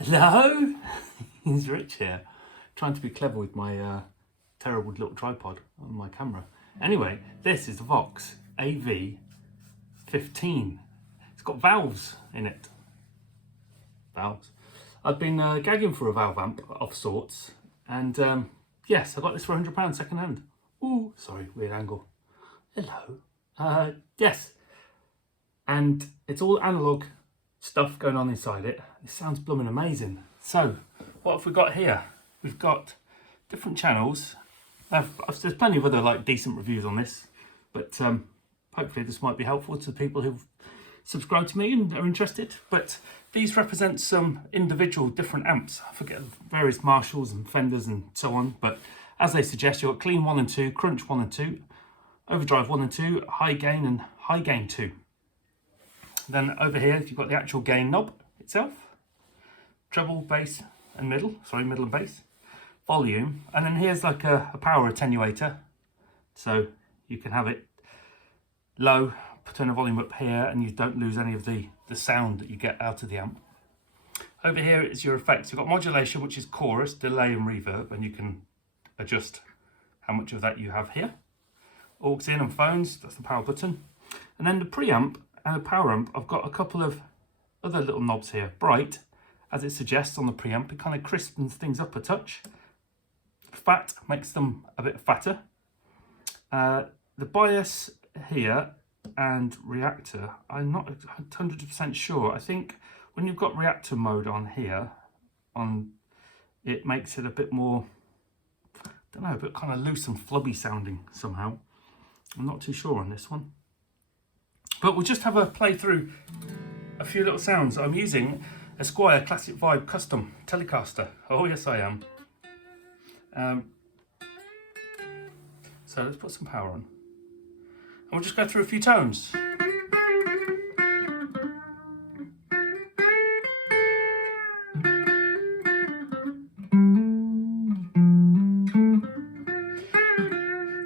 Hello, it's Rich here, trying to be clever with my terrible little tripod on my camera. Anyway, this is the Vox AV15. It's got valves in it. Valves. I've been gagging for a valve amp of sorts, and yes, I got this for £100 second hand. Ooh, sorry, weird angle. Hello. Yes, and it's all analog stuff going on inside it. It sounds blooming amazing. So what have we got here? We've got different channels. There's plenty of other like decent reviews on this, but hopefully this might be helpful to people who've subscribed to me and are interested. But these represent some individual different amps. I forget various Marshalls and Fenders and so on, but as they suggest, you've got clean 1 and 2, crunch 1 and 2, overdrive 1 and 2, high gain and high gain 2. Then over here, you've got the actual gain knob itself, treble, bass, and middle and bass, volume, and then here's like a power attenuator, so you can have it low, turn the volume up here, and you don't lose any of the sound that you get out of the amp. Over here is your effects. You've got modulation, which is chorus, delay, and reverb, and you can adjust how much of that you have here. Aux in and phones, that's the power button, and then the preamp and the power amp. I've got a couple of other little knobs here. Bright, as it suggests on the preamp, it kind of crispens things up a touch. Fat makes them a bit fatter. The bias here and reactor, I'm not 100% sure. I think when you've got reactor mode on here, it makes it a bit more, I don't know, a bit kind of loose and flubby sounding somehow. I'm not too sure on this one. But we'll just have a play through a few little sounds. I'm using a Squier Classic Custom Telecaster. Oh yes, I am. So let's put some power on. And we'll just go through a few tones.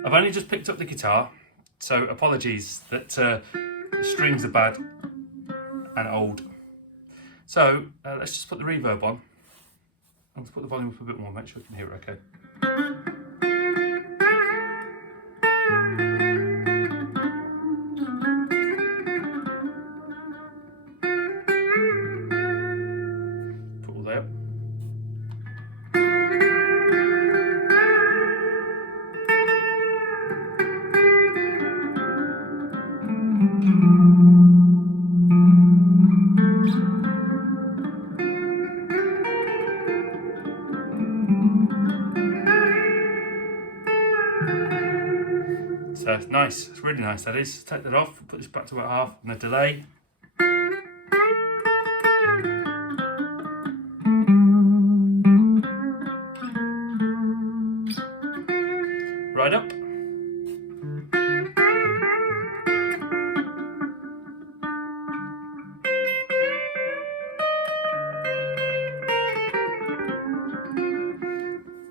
I've only just picked up the guitar, so apologies that the strings are bad and old. So let's just put the reverb on. Let's put the volume up a bit more, make sure you can hear it okay. Put all that up. So it's nice, it's really nice that is. Take that off, put this back to about half, and the delay. Right up.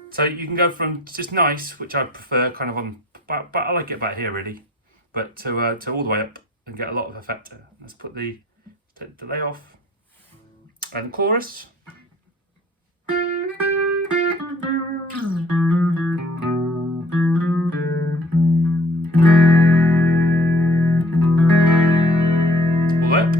So you can go from just nice, which I prefer kind of on, but I like it about here really, but to all the way up and get a lot of effect. Let's put the delay off and chorus. All the way up.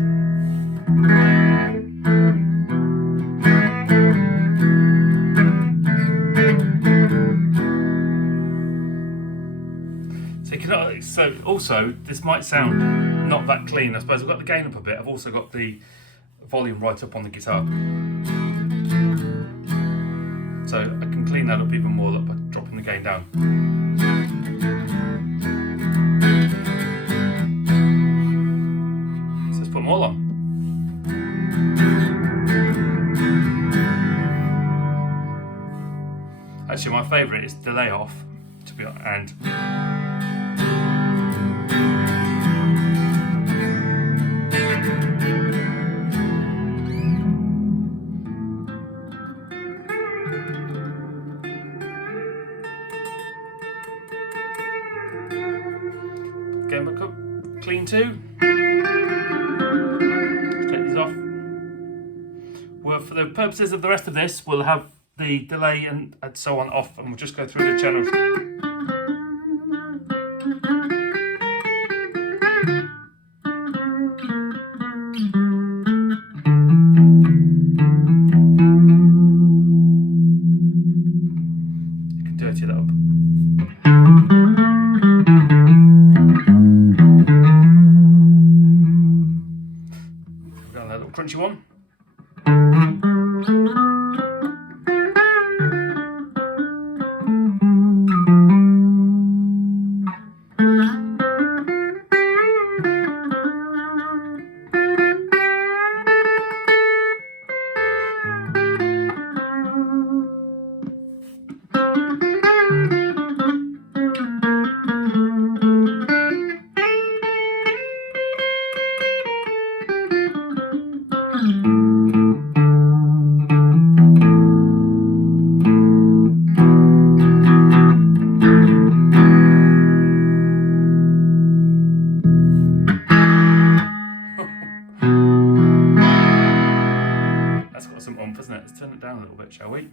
So also, this might sound not that clean. I suppose I've got the gain up a bit. I've also got the volume right up on the guitar. So I can clean that up even more by dropping the gain down. So let's put them all on. Actually, my favourite is delay off, to be honest, and gain back up, clean 2. Let's take these off. Well, for the purposes of the rest of this, we'll have the delay and so on off, and we'll just go through the channels. You can dirty that up. We've got a little crunchy one. That's got some oomph, hasn't it? Let's turn it down a little bit, shall we?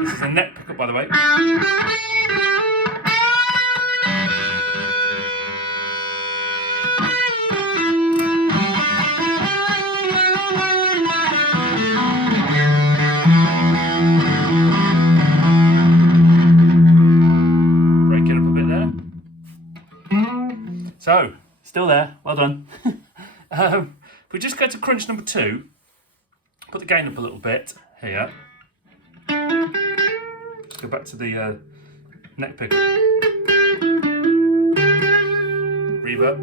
This is a neck pickup, by the way. Break it up a bit there. So, still there, well done. If we just go to crunch number 2, put the gain up a little bit here. Go back to the neck pickup. Reverb.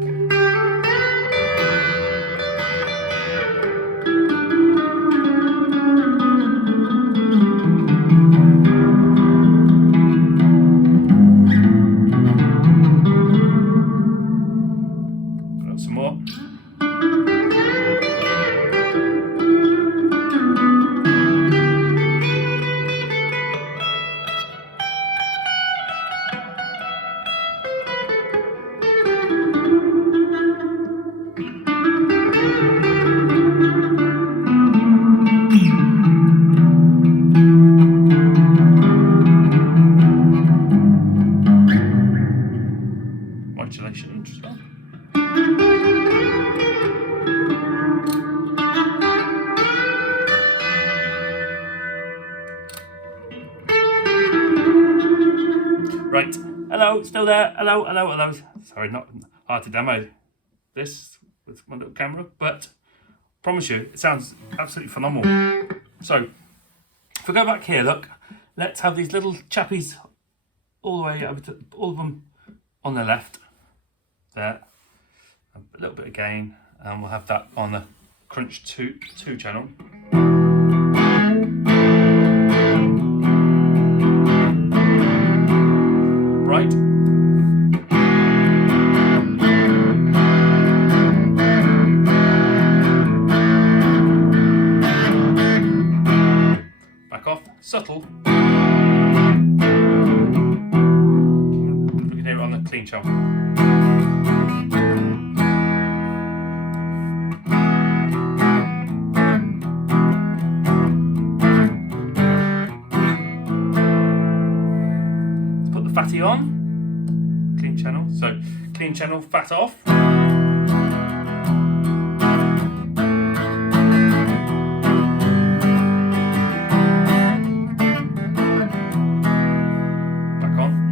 Got some more. Modulation as well. Right, hello, still there, hello, hello, hello. Sorry, not hard to demo this with my little camera, but I promise you, it sounds absolutely phenomenal. So, if we go back here, look, let's have these little chappies all the way over to, all of them on the left, there, a little bit of gain, and we'll have that on the crunch 2 channel. Right. Back off, subtle. We can hear it on the clean channel. fatty on, clean channel, so clean channel, fat off. Back on.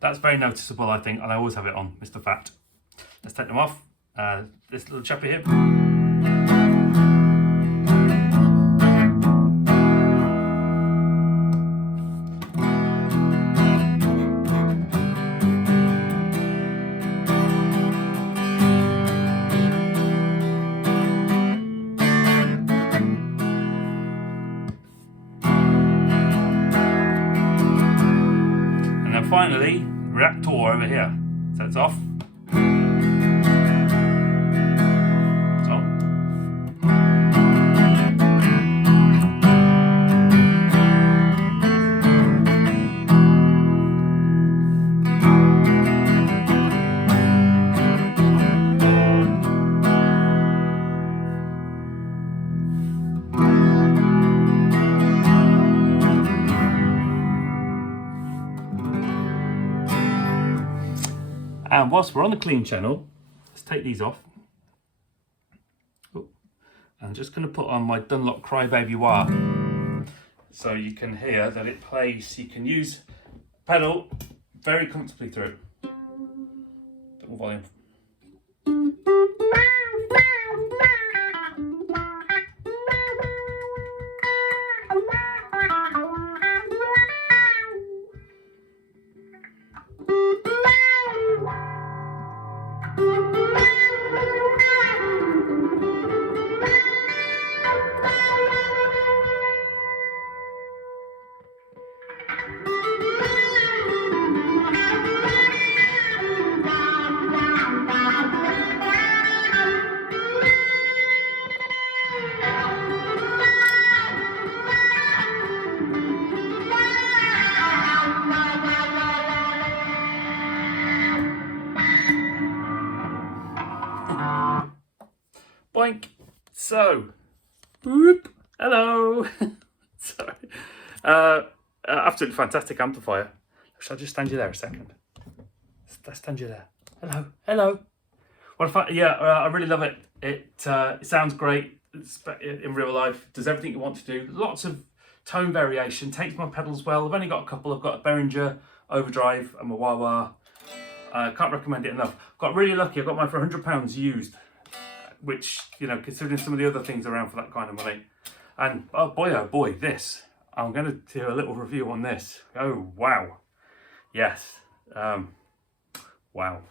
That's very noticeable, I think, and I always have it on, Mr. Fat. Let's take them off. This little chappy here. And then finally, reactor over here. So it's off. And whilst we're on the clean channel, let's take these off. I'm just going to put on my Dunlop Crybaby wire so you can hear that it plays. You can use pedal very comfortably through. Double volume. Boink. So, whoop, hello. Sorry. Absolutely fantastic amplifier. Shall I just stand you there a second? Let's stand you there. Hello, hello. What if I really love it. It sounds great. It's in real life. Does everything you want to do. Lots of tone variation. Takes my pedals well. I've only got a couple. I've got a Behringer Overdrive and my wah-wah. Can't recommend it enough. Got really lucky. I got mine for £100 used, which, you know, considering some of the other things around for that kind of money. And oh boy, this. I'm going to do a little review on this. Oh, wow. Yes. Wow.